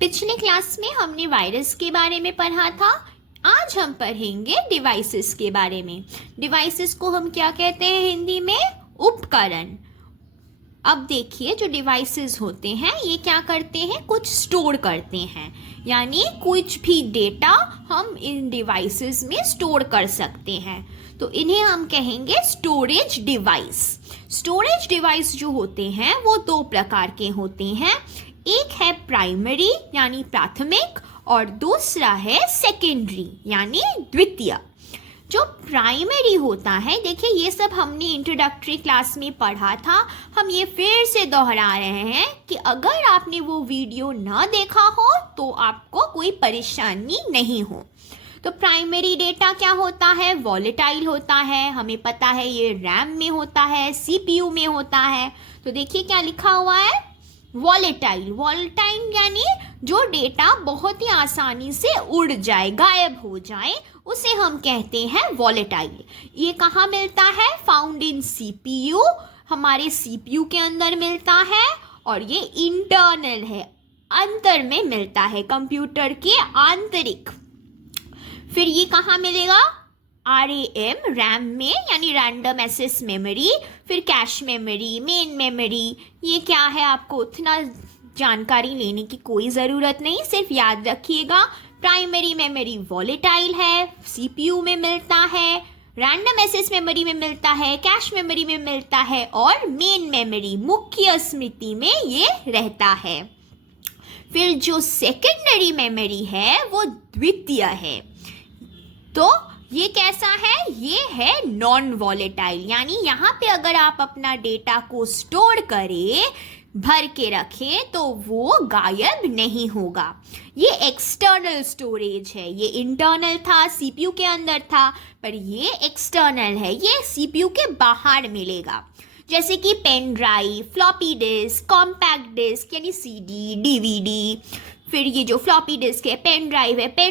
पिछले क्लास में हमने वायरस के बारे में पढ़ा था। आज हम पढ़ेंगे डिवाइसेस के बारे में। डिवाइसेस को हम क्या कहते हैं हिंदी में? उपकरण। अब देखिए, जो डिवाइसेस होते हैं ये क्या करते हैं? कुछ स्टोर करते हैं, यानी कुछ भी डेटा हम इन डिवाइसेस में स्टोर कर सकते हैं, तो इन्हें हम कहेंगे स्टोरेज डिवाइस। स्टोरेज डिवाइस जो होते हैं वो दो प्रकार के होते हैं। एक है प्राइमरी यानी प्राथमिक, और दूसरा है सेकेंडरी यानी द्वितीय। जो प्राइमरी होता है, देखिए ये सब हमने इंट्रोडक्टरी क्लास में पढ़ा था, हम ये फिर से दोहरा रहे हैं कि अगर आपने वो वीडियो ना देखा हो तो आपको कोई परेशानी नहीं हो। तो प्राइमरी डेटा क्या होता है? वॉलेटाइल होता है। हमें पता है ये रैम में होता है, सीपीयू में होता है। तो देखिए क्या लिखा हुआ है? वॉलेटाइल। वॉलेटाइल यानी जो डेटा बहुत ही आसानी से उड़ जाए, गायब हो जाए, उसे हम कहते हैं वॉलेटाइल। ये कहाँ मिलता है? Found in CPU. हमारे सीपीयू के अंदर मिलता है, और ये इंटरनल है, अंतर में मिलता है, कंप्यूटर के आंतरिक। फिर ये कहाँ मिलेगा? RAM, रैम में, यानी रैंडम एक्सेस मेमोरी। फिर कैश मेमोरी, मेन मेमोरी। ये क्या है आपको उतना जानकारी लेने की कोई ज़रूरत नहीं, सिर्फ याद रखिएगा प्राइमरी मेमोरी वॉलेटाइल है, सीपीयू में मिलता है, रैंडम एक्सेस मेमोरी में मिलता है, कैश मेमोरी में मिलता है, और मेन मेमोरी मुख्य स्मृति में ये रहता है। फिर जो सेकेंडरी मेमोरी है वो द्वितीय है। तो ये कैसा है? ये है नॉन वॉलेटाइल, यानी यहाँ पे अगर आप अपना डेटा को स्टोर करें, भर के रखें, तो वो गायब नहीं होगा। ये एक्सटर्नल स्टोरेज है। ये इंटरनल था, सीपीयू के अंदर था, पर ये एक्सटर्नल है, ये सीपीयू के बाहर मिलेगा। जैसे कि pen drive, floppy disk, compact disk यानी सीडी, डीवीडी। फिर ये जो फ्लॉपी डिस्क है, पेन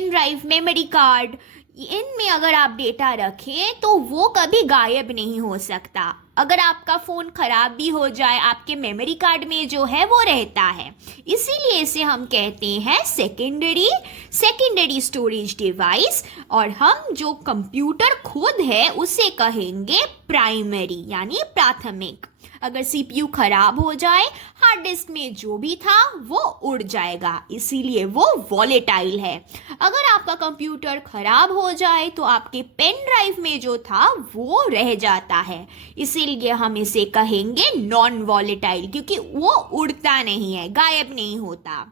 ड्राइव, मेमोरी कार्ड, इनमें अगर आप डेटा रखें तो वो कभी गायब नहीं हो सकता। अगर आपका फ़ोन ख़राब भी हो जाए, आपके मेमोरी कार्ड में जो है वो रहता है। इसीलिए इसे हम कहते हैं सेकेंडरी स्टोरेज डिवाइस, और हम जो कंप्यूटर खुद है उसे कहेंगे प्राइमरी यानी प्राथमिक। अगर सीपीयू खराब हो जाए, हार्ड डिस्क में जो भी था वो उड़ जाएगा, इसीलिए वो वॉलेटाइल है। अगर आपका कंप्यूटर खराब हो जाए तो आपके पेन ड्राइव में जो था वो रह जाता है, इसीलिए हम इसे कहेंगे नॉन वॉलेटाइल, क्योंकि वो उड़ता नहीं है, गायब नहीं होता,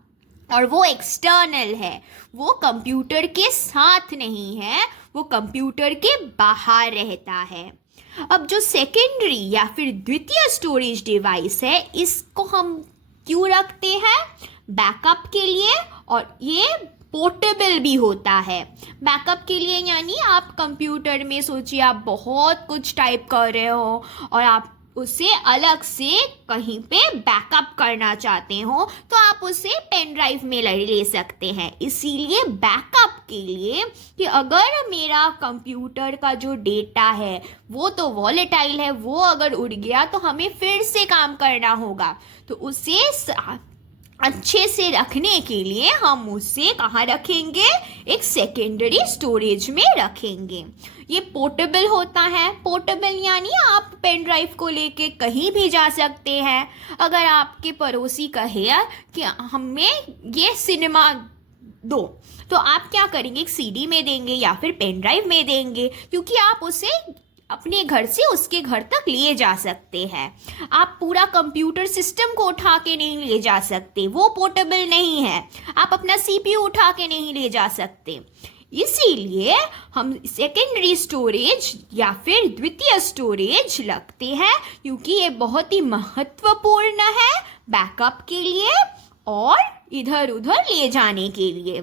और वो एक्सटर्नल है, वो कंप्यूटर के साथ नहीं है, वो कंप्यूटर के बाहर रहता है। अब जो सेकेंडरी या फिर द्वितीय स्टोरेज डिवाइस है, इसको हम क्यों रखते हैं? बैकअप के लिए, और ये पोर्टेबल भी होता है। बैकअप के लिए यानी आप कंप्यूटर में सोचिए आप बहुत कुछ टाइप कर रहे हो और आप उसे अलग से कहीं पे बैकअप करना चाहते हो, तो आप उसे पेन ड्राइव में ले सकते हैं। इसीलिए बैकअप के लिए कि अगर मेरा कंप्यूटर का जो डेटा है वो तो वॉलेटाइल है, वो अगर उड़ गया तो हमें फिर से काम करना होगा, तो उसे अच्छे से रखने के लिए हम उसे कहाँ रखेंगे? एक सेकेंडरी स्टोरेज में रखेंगे। ये पोर्टेबल होता है। पोर्टेबल यानी आप पेन ड्राइव को लेके कहीं भी जा सकते हैं। अगर आपके पड़ोसी कहे कि हमें ये सिनेमा दो, तो आप क्या करेंगे? एक सीडी में देंगे या फिर पेन ड्राइव में देंगे, क्योंकि आप उसे अपने घर से उसके घर तक लिए जा सकते हैं। आप पूरा कंप्यूटर सिस्टम को उठा के नहीं ले जा सकते, वो पोर्टेबल नहीं है। आप अपना सीपीयू उठा के नहीं ले जा सकते। इसीलिए हम सेकेंडरी स्टोरेज या फिर द्वितीय स्टोरेज रखते हैं, क्योंकि ये बहुत ही महत्वपूर्ण है बैकअप के लिए और इधर उधर ले जाने के लिए।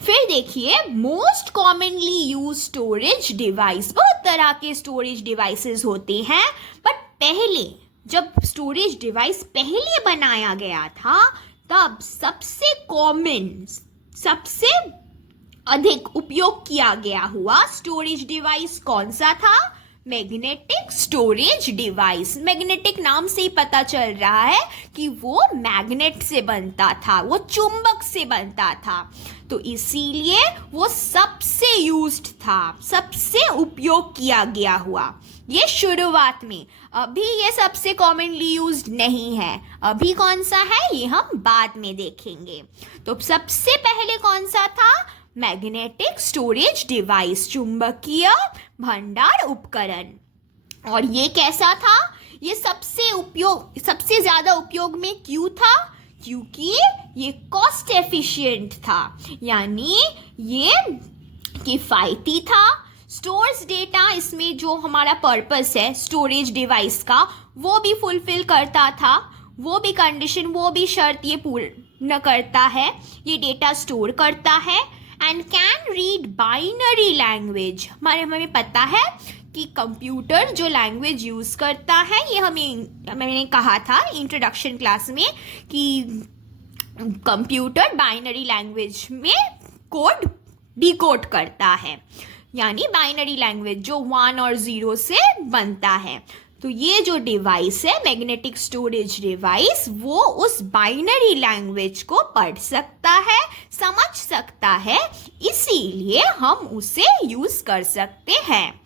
फिर देखिए, most commonly use storage device. बहुत तरह के स्टोरेज डिवाइसेस होते हैं, बट पहले जब स्टोरेज डिवाइस पहले बनाया गया था, तब सबसे कॉमन, सबसे अधिक उपयोग किया गया हुआ स्टोरेज डिवाइस कौन सा था? Magnetic storage device. मैग्नेटिक नाम से ही पता चल रहा है कि वो मैग्नेट से बनता था, वो चुंबक से बनता था, तो इसीलिए वो सबसे यूज्ड था, सबसे उपयोग किया गया हुआ। ये शुरुआत में, अभी ये सबसे कॉमनली यूज्ड नहीं है। अभी कौन सा है ये हम बाद में देखेंगे। तो सबसे पहले कौन सा था? मैग्नेटिक स्टोरेज डिवाइस, चुंबकीय भंडार उपकरण। और ये कैसा था? ये सबसे ज्यादा उपयोग में क्यों था? क्योंकि ये कॉस्ट एफिशिएंट था, यानी ये किफायती था। स्टोर्स डेटा, इसमें जो हमारा पर्पस है स्टोरेज डिवाइस का, वो भी फुलफिल करता था, वो भी कंडीशन, वो भी शर्त ये पूर्ण करता है। ये डेटा स्टोर करता है and can read binary language. हमें पता है कि कंप्यूटर जो लैंग्वेज यूज करता है, ये मैंने कहा था इंट्रोडक्शन क्लास में कि कंप्यूटर बाइनरी लैंग्वेज में कोड डिकोड करता है, यानी बाइनरी लैंग्वेज जो 1 और 0 से बनता है। तो ये जो डिवाइस है मैग्नेटिक स्टोरेज डिवाइस, वो उस बाइनरी लैंग्वेज को पढ़ सकता है, समझ सकता है, इसीलिए हम उसे यूज कर सकते हैं।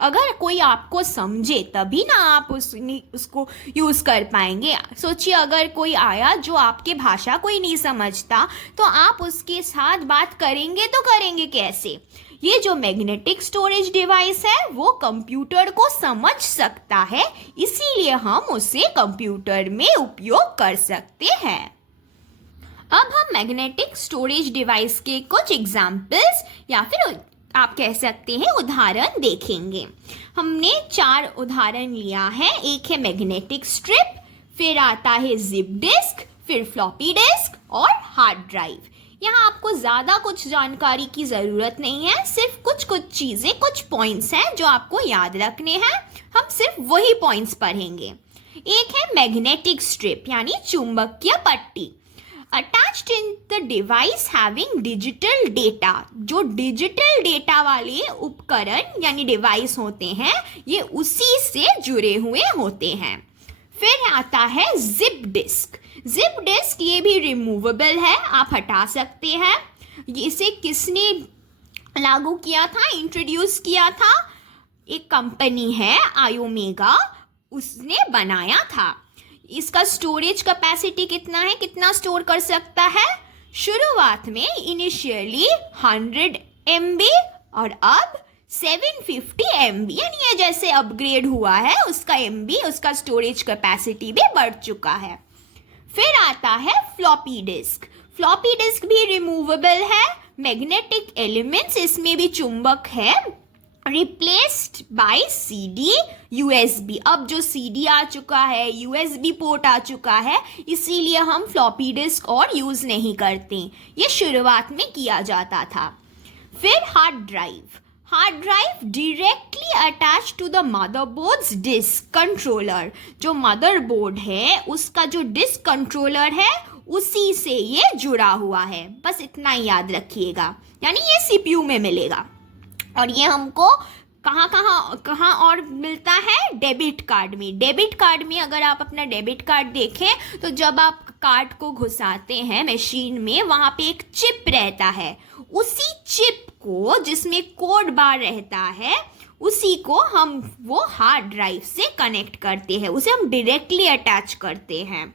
अगर कोई आपको समझे तभी ना आप उसको यूज कर पाएंगे। सोचिए अगर कोई आया जो आपके भाषा कोई नहीं समझता, तो आप उसके साथ बात करेंगे तो करेंगे कैसे? ये जो मैग्नेटिक स्टोरेज डिवाइस है वो कंप्यूटर को समझ सकता है, इसीलिए हम उसे कंप्यूटर में उपयोग कर सकते हैं। अब हम मैग्नेटिक स्टोरेज डिवाइस के कुछ एग्जाम्पल्स या फिर आप कह सकते हैं उदाहरण देखेंगे। हमने 4 उदाहरण लिया है। एक है मैग्नेटिक स्ट्रिप, फिर आता है जिप डिस्क, फिर फ्लॉपी डिस्क और हार्ड ड्राइव। यहाँ आपको ज़्यादा कुछ जानकारी की ज़रूरत नहीं है, सिर्फ कुछ चीज़ें, कुछ पॉइंट्स हैं जो आपको याद रखने हैं। हम सिर्फ वही पॉइंट्स पढ़ेंगे। एक है मैग्नेटिक स्ट्रिप यानी चुंबकीय पट्टी। Attached in the device having digital data. जो डिजिटल डेटा वाले उपकरण यानी डिवाइस होते हैं, ये उसी से जुड़े हुए होते हैं। फिर आता है जिप डिस्क। जिप डिस्क ये भी रिमूवेबल है, आप हटा सकते हैं। इसे किसने लागू किया था, इंट्रोड्यूस किया था? एक कंपनी है आयोमेगा, उसने बनाया था। इसका स्टोरेज कैपेसिटी कितना है, कितना स्टोर कर सकता है? शुरुआत में इनिशियली 100 MB और अब 750 MB, यानी ये जैसे अपग्रेड हुआ है उसका MB, उसका स्टोरेज कैपेसिटी भी बढ़ चुका है। फिर आता है फ्लॉपी डिस्क। फ्लॉपी डिस्क भी रिमूवेबल है, मैग्नेटिक एलिमेंट्स इसमें भी चुंबक है। Replaced by CD USB। अब जो CD आ चुका है, USB पोर्ट आ चुका है, इसीलिए हम फ्लॉपी डिस्क और यूज नहीं करते, ये शुरुआत में किया जाता था। फिर hard drive. Hard drive directly attach to the motherboards disk controller. जो मदरबोर्ड है उसका जो डिस्क कंट्रोलर है उसी से ये जुड़ा हुआ है, बस इतना ही याद रखिएगा, यानी ये CPU में मिलेगा। और ये हमको कहाँ और मिलता है? डेबिट कार्ड में। डेबिट कार्ड में अगर आप अपना डेबिट कार्ड देखें तो जब आप कार्ड को घुसाते हैं मशीन में, वहाँ पे एक चिप रहता है। उसी चिप को, जिसमें कोड बार रहता है, उसी को हम वो हार्ड ड्राइव से कनेक्ट करते हैं, उसे हम डायरेक्टली अटैच करते हैं।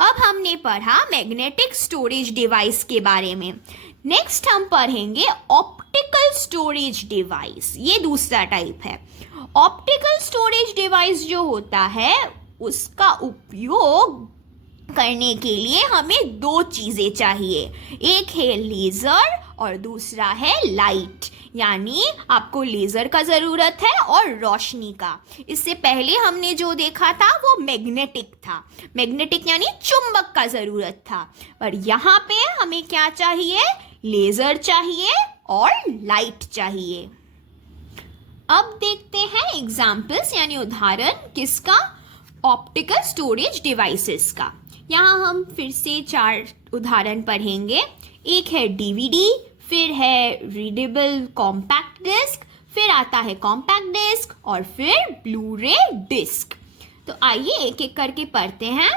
अब हमने पढ़ा मैग्नेटिक स्टोरेज डिवाइस के बारे में। नेक्स्ट हम पढ़ेंगे ऑप्टिकल स्टोरेज डिवाइस। ये दूसरा टाइप है। ऑप्टिकल स्टोरेज डिवाइस जो होता है उसका उपयोग करने के लिए हमें 2 चीज़ें चाहिए। एक है लेज़र और दूसरा है लाइट, यानी आपको लेज़र का ज़रूरत है और रोशनी का। इससे पहले हमने जो देखा था वो मैग्नेटिक था, मैग्नेटिक यानी चुंबक का ज़रूरत था। पर यहाँ पे हमें क्या चाहिए? लेज़र चाहिए और लाइट चाहिए। अब देखते हैं एग्जाम्पल्स यानी उदाहरण किसका? ऑप्टिकल स्टोरेज डिवाइसेस का। यहाँ हम फिर से 4 उदाहरण पढ़ेंगे। एक है DVD, फिर है रीडेबल कॉम्पैक्ट डिस्क, फिर आता है कॉम्पैक्ट डिस्क और फिर ब्लू रे डिस्क। तो आइए एक एक करके पढ़ते हैं।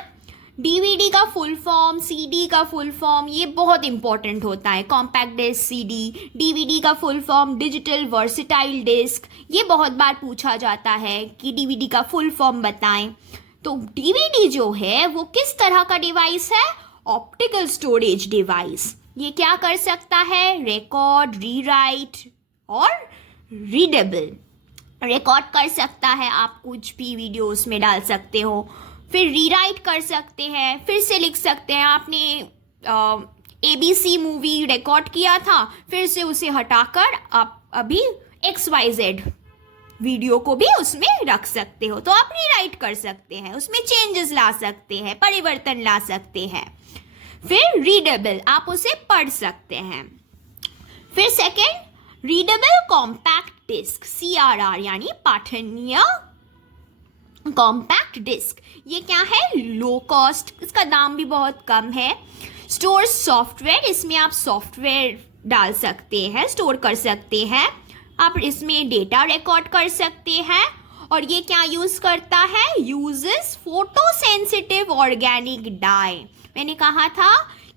डीवीडी का फुल फॉर्म, सीडी का फुल फॉर्म, ये बहुत इंपॉर्टेंट होता है। कॉम्पैक्ट डिस्क, सीडी, डीवीडी का full form digital versatile disk, ये बहुत बार पूछा जाता है कि डीवीडी का फुल फॉर्म बताएं। तो डीवीडी जो है वो किस तरह का डिवाइस है? Optical storage device. ये क्या कर सकता है? रिकॉर्ड, रीराइट और रीडेबल। रिकॉर्ड कर सकता है, आप कुछ भी वीडियो उसमें डाल सकते हो, फिर रीराइट कर सकते हैं, फिर से लिख सकते हैं। आपने ABC मूवी रिकॉर्ड किया था, फिर से उसे हटाकर आप अभी XYZ वीडियो को भी उसमें रख सकते हो, तो आप रीराइट कर सकते हैं, उसमें चेंजेस ला सकते हैं, परिवर्तन ला सकते हैं। फिर रीडेबल, आप उसे पढ़ सकते हैं। फिर second, readable compact disk, CRR यानी पठनीय कॉम्पैक्ट डिस्क। ये क्या है? लो कॉस्ट, इसका दाम भी बहुत कम है। स्टोर सॉफ्टवेयर, इसमें आप सॉफ्टवेयर डाल सकते हैं, स्टोर कर सकते हैं, आप इसमें डेटा रिकॉर्ड कर सकते हैं। और ये क्या यूज करता है? Uses photo sensitive organic die. मैंने कहा था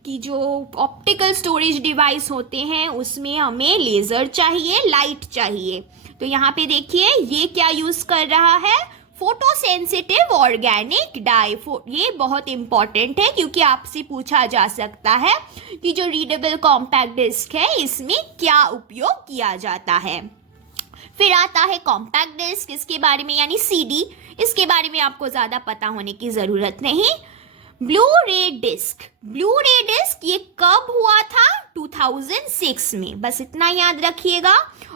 कि जो ऑप्टिकल स्टोरेज डिवाइस होते हैं उसमें हमें लेज़र चाहिए, लाइट चाहिए। तो यहाँ पे देखिए ये क्या यूज कर रहा है? Photo sensitive organic die. ये बहुत इंपॉर्टेंट है क्योंकि आपसे पूछा जा सकता है कि जो रीडेबल कॉम्पैक्ट डिस्क है इसमें क्या उपयोग किया जाता है। फिर आता है कॉम्पैक्ट डिस्क, इसके बारे में यानी सीडी, इसके बारे में आपको ज़्यादा पता होने की ज़रूरत नहीं। ब्लू रे डिस्क, ब्लू रे डिस्क ये कब हुआ था? 2006 में, बस इतना याद रखिएगा।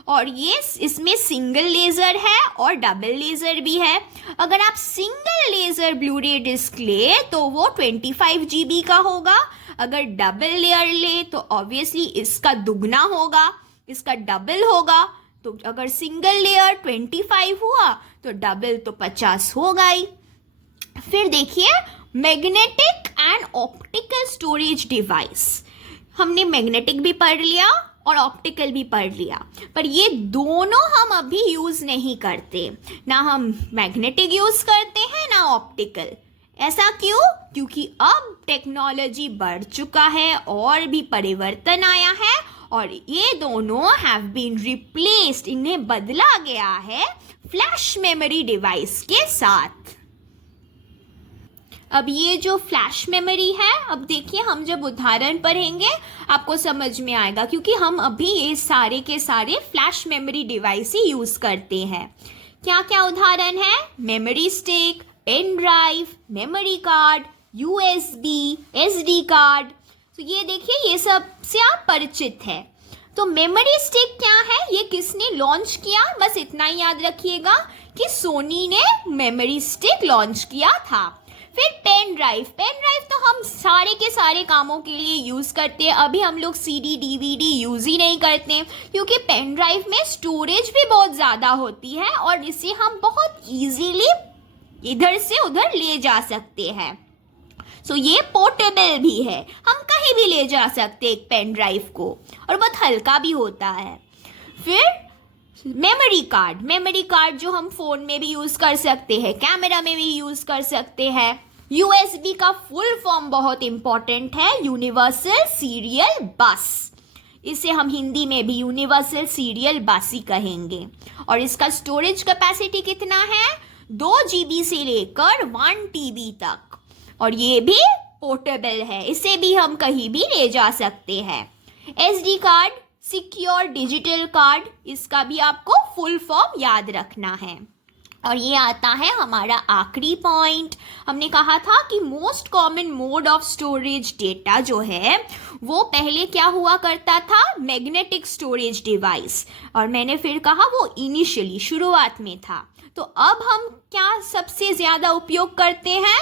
और ये इसमें सिंगल लेज़र है और डबल लेज़र भी है। अगर आप सिंगल लेज़र ब्लू रे डिस्क ले तो वो 25 GB का होगा, अगर डबल लेयर ले तो ऑब्वियसली इसका दुगना होगा, इसका डबल होगा। तो अगर सिंगल लेयर 25 हुआ तो डबल तो 50 होगा ही। फिर देखिए magnetic and optical storage device, हमने मैग्नेटिक भी पढ़ लिया और ऑप्टिकल भी पढ़ लिया, पर ये दोनों हम अभी यूज नहीं करते, ना हम मैग्नेटिक यूज करते हैं ना ऑप्टिकल। ऐसा क्यों? क्योंकि अब टेक्नोलॉजी बढ़ चुका है और भी परिवर्तन आया है और ये दोनों हैव बीन रिप्लेस्ड, इन्हें बदला गया है फ्लैश मेमोरी डिवाइस के साथ। अब ये जो फ्लैश मेमोरी है, अब देखिए हम जब उदाहरण पढ़ेंगे आपको समझ में आएगा, क्योंकि हम अभी ये सारे के सारे फ्लैश मेमोरी डिवाइस ही यूज करते हैं। क्या क्या उदाहरण है? Memory stick, pen drive, memory card, USB, SD card. तो ये देखिए ये सब से आप परिचित है। तो मेमोरी स्टिक क्या है? ये किसने लॉन्च किया? बस इतना ही याद रखिएगा कि सोनी ने मेमोरी स्टिक लॉन्च किया था। फिर पेन ड्राइव, पेन ड्राइव तो हम सारे के सारे कामों के लिए यूज़ करते हैं। अभी हम लोग CD, DVD यूज़ ही नहीं करते क्योंकि पेन ड्राइव में स्टोरेज भी बहुत ज़्यादा होती है और इसे हम बहुत इजीली इधर से उधर ले जा सकते हैं। सो ये पोर्टेबल भी है, हम कहीं भी ले जा सकते हैं एक पेन ड्राइव को, और बहुत हल्का भी होता है। फिर मेमोरी कार्ड, मेमोरी कार्ड जो हम फ़ोन में भी यूज़ कर सकते हैं, कैमरा में भी यूज़ कर सकते हैं। USB का फुल फॉर्म बहुत इंपॉर्टेंट है, यूनिवर्सल सीरियल बस। इसे हम हिंदी में भी यूनिवर्सल सीरियल बस ही कहेंगे। और इसका स्टोरेज कैपेसिटी कितना है? 2 GB से लेकर 1 TB तक, और ये भी पोर्टेबल है, इसे भी हम कहीं भी ले जा सकते हैं। SD card, secure digital card, इसका भी आपको फुल फॉर्म याद रखना है। और ये आता है हमारा आखिरी पॉइंट। हमने कहा था कि most common mode of storage data जो है वो पहले क्या हुआ करता था? Magnetic storage device. और मैंने फिर कहा वो इनिशियली शुरुआत में था। तो अब हम क्या सबसे ज़्यादा उपयोग करते हैं?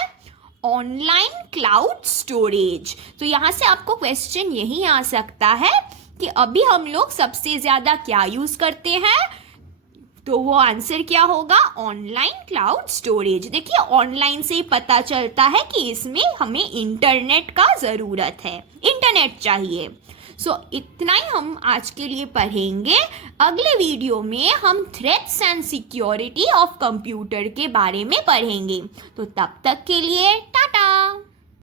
Online cloud storage. तो यहाँ से आपको क्वेश्चन यही आ सकता है कि अभी हम लोग सबसे ज़्यादा क्या यूज़ करते हैं? तो वो आंसर क्या होगा? Online cloud storage. देखिए ऑनलाइन से ही पता चलता है कि इसमें हमें इंटरनेट का ज़रूरत है, इंटरनेट चाहिए। सो इतना ही हम आज के लिए पढ़ेंगे। अगले वीडियो में हम threats and security of computer के बारे में पढ़ेंगे। तो तब तक के लिए टाटा।